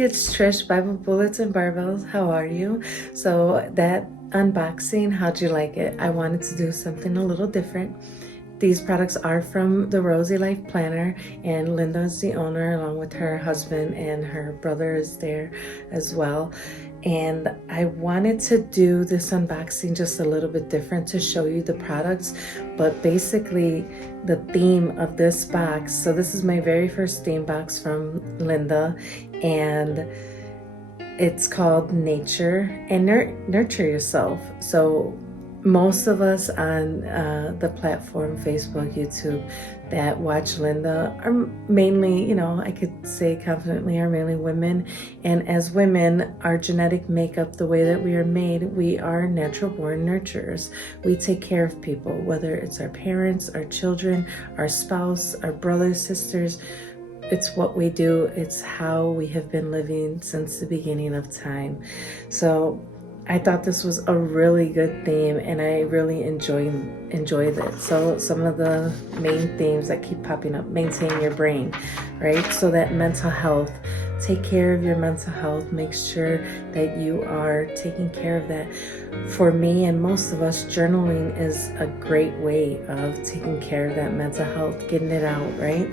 it's Trish, Bible Bullets and Barbells. How are you? So that unboxing, how'd you like it? I wanted to do something a little different. These products are from the Rosey Life Planner, and Linda is the owner along with her husband, and her brother is there as well. And I wanted to do this unboxing just a little bit different to show you the products, but basically the theme of this box, so this is my very first theme box from Linda, and it's called Nature and Nurture Yourself. So most of us on the platform, Facebook, YouTube, that watch Linda are mainly, I could say confidently, are mainly women. And as women, our genetic makeup, the way that we are made, we are natural born nurturers. We take care of people, whether it's our parents, our children, our spouse, our brothers, sisters. It's what we do. It's how we have been living since the beginning of time. So I thought this was a really good theme, and I really enjoyed it. So some of the main themes that keep popping up: maintain your brain, right? So that mental health, take care of your mental health, make sure that you are taking care of that. For me and most of us, journaling is a great way of taking care of that mental health, getting it out, right?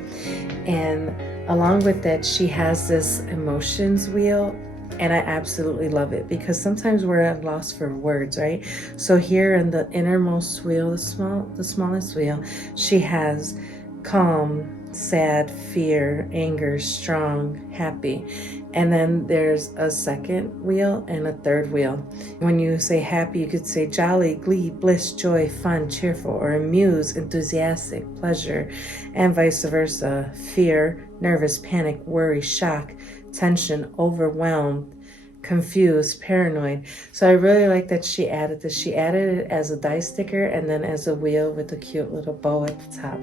And along with that, she has this emotions wheel. And I absolutely love it because sometimes we're at loss for words, right? So here in the innermost wheel, the smallest wheel, she has calm, sad, fear, anger, strong, happy. And then there's a second wheel and a third wheel. When you say happy, you could say jolly, glee, bliss, joy, fun, cheerful, or amused, enthusiastic, pleasure, and vice versa. Fear, nervous, panic, worry, shock, tension, overwhelmed, confused, paranoid. So I really like that she added this. She added it as a die sticker and then as a wheel with a cute little bow at the top.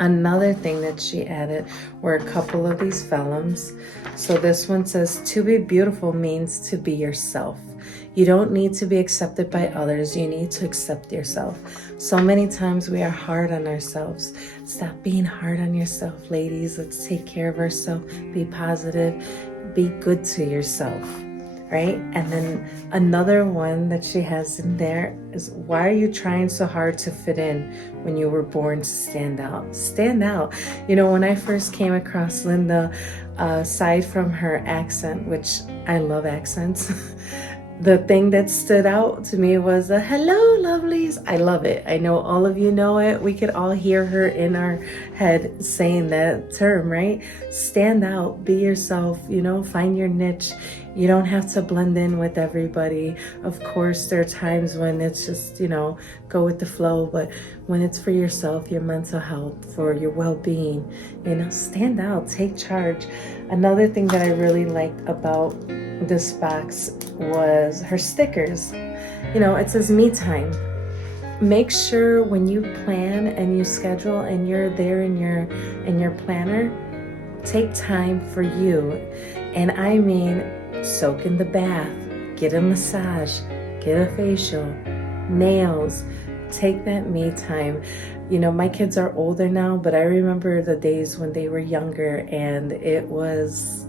Another thing that she added were a couple of these vellums. So this one says, to be beautiful means to be yourself. You don't need to be accepted by others. You need to accept yourself. So many times we are hard on ourselves. Stop being hard on yourself, ladies. Let's take care of ourselves. Be positive. Be good to yourself, right? And then another one that she has in there is, why are you trying so hard to fit in when you were born to stand out? Stand out. When I first came across Linda, aside from her accent, which I love accents, the thing that stood out to me was the hello, lovelies. I love it. I know all of you know it. We could all hear her in our head saying that term, right? Stand out, be yourself, find your niche. You don't have to blend in with everybody. Of course, there are times when it's just, go with the flow, but when it's for yourself, your mental health, for your well-being, stand out, take charge. Another thing that I really liked about this box was her stickers. It says me time. Make sure when you plan and you schedule and you're there in your planner, take time for you. And I mean, soak in the bath, get a massage, get a facial, nails, take that me time. My kids are older now, but I remember the days when they were younger, and it was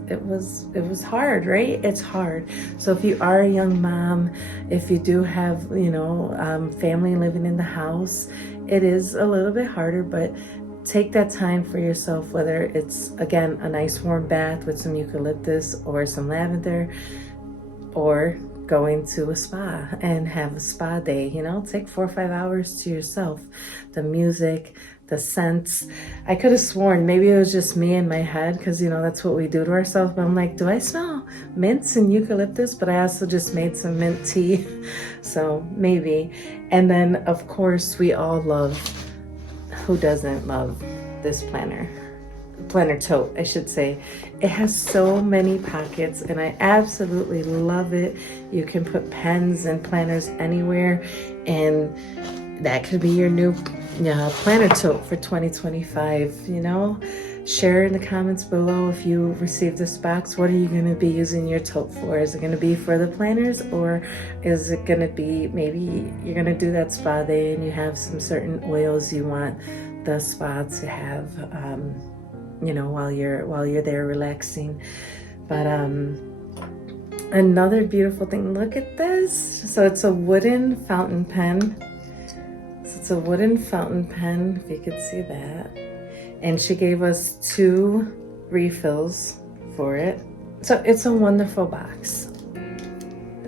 hard, right? It's hard. So if you are a young mom, if you do have, family living in the house, it is a little bit harder, but take that time for yourself, whether it's, again, a nice warm bath with some eucalyptus or some lavender, or going to a spa and have a spa day. Take 4 or 5 hours to yourself. The music, the scents. I could have sworn maybe it was just me in my head, because that's what we do to ourselves, but I'm like, do I smell mints and eucalyptus? But I also just made some mint tea, so maybe. And then of course we all love, who doesn't love this planner tote, I should say. It has so many pockets, and I absolutely love it. You can put pens and planners anywhere, and that could be your new planner tote for 2025. Share in the comments below if you received this box. What are you going to be using your tote for? Is it going to be for the planners, or is it going to be, maybe you're going to do that spa day and you have some certain oils you want the spa to have while you're there relaxing. But another beautiful thing, look at this. So it's a wooden fountain pen. So it's a wooden fountain pen, if you could see that. And she gave us 2 refills for it. So it's a wonderful box.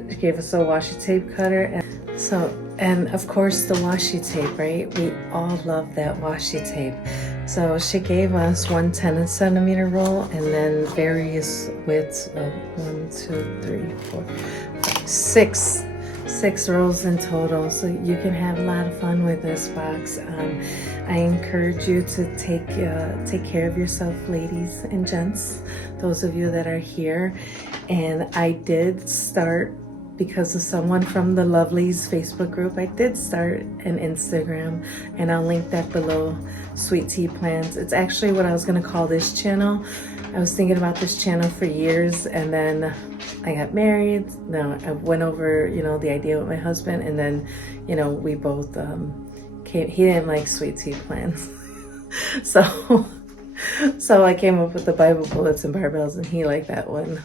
She gave us a washi tape cutter, and of course the washi tape, right? We all love that washi tape. So she gave us 1 10-centimeter roll and then various widths of 1, 2, 3, 4, 5, 6 rolls in total. So you can have a lot of fun with this box. I encourage you to take care of yourself, ladies and gents, those of you that are here. And I did start, because of someone from the Lovelies Facebook group, I did start an Instagram, and I'll link that below, Sweet Tea Plans. It's actually what I was gonna call this channel. I was thinking about this channel for years, and then I got married. No, I went over, the idea with my husband, and then, we both he didn't like Sweet Tea Plans. So I came up with the Bible Bullets and Barbells, and he liked that one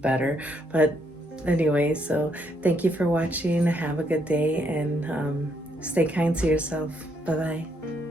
better. But anyway, so thank you for watching. Have a good day, and stay kind to yourself. Bye-bye.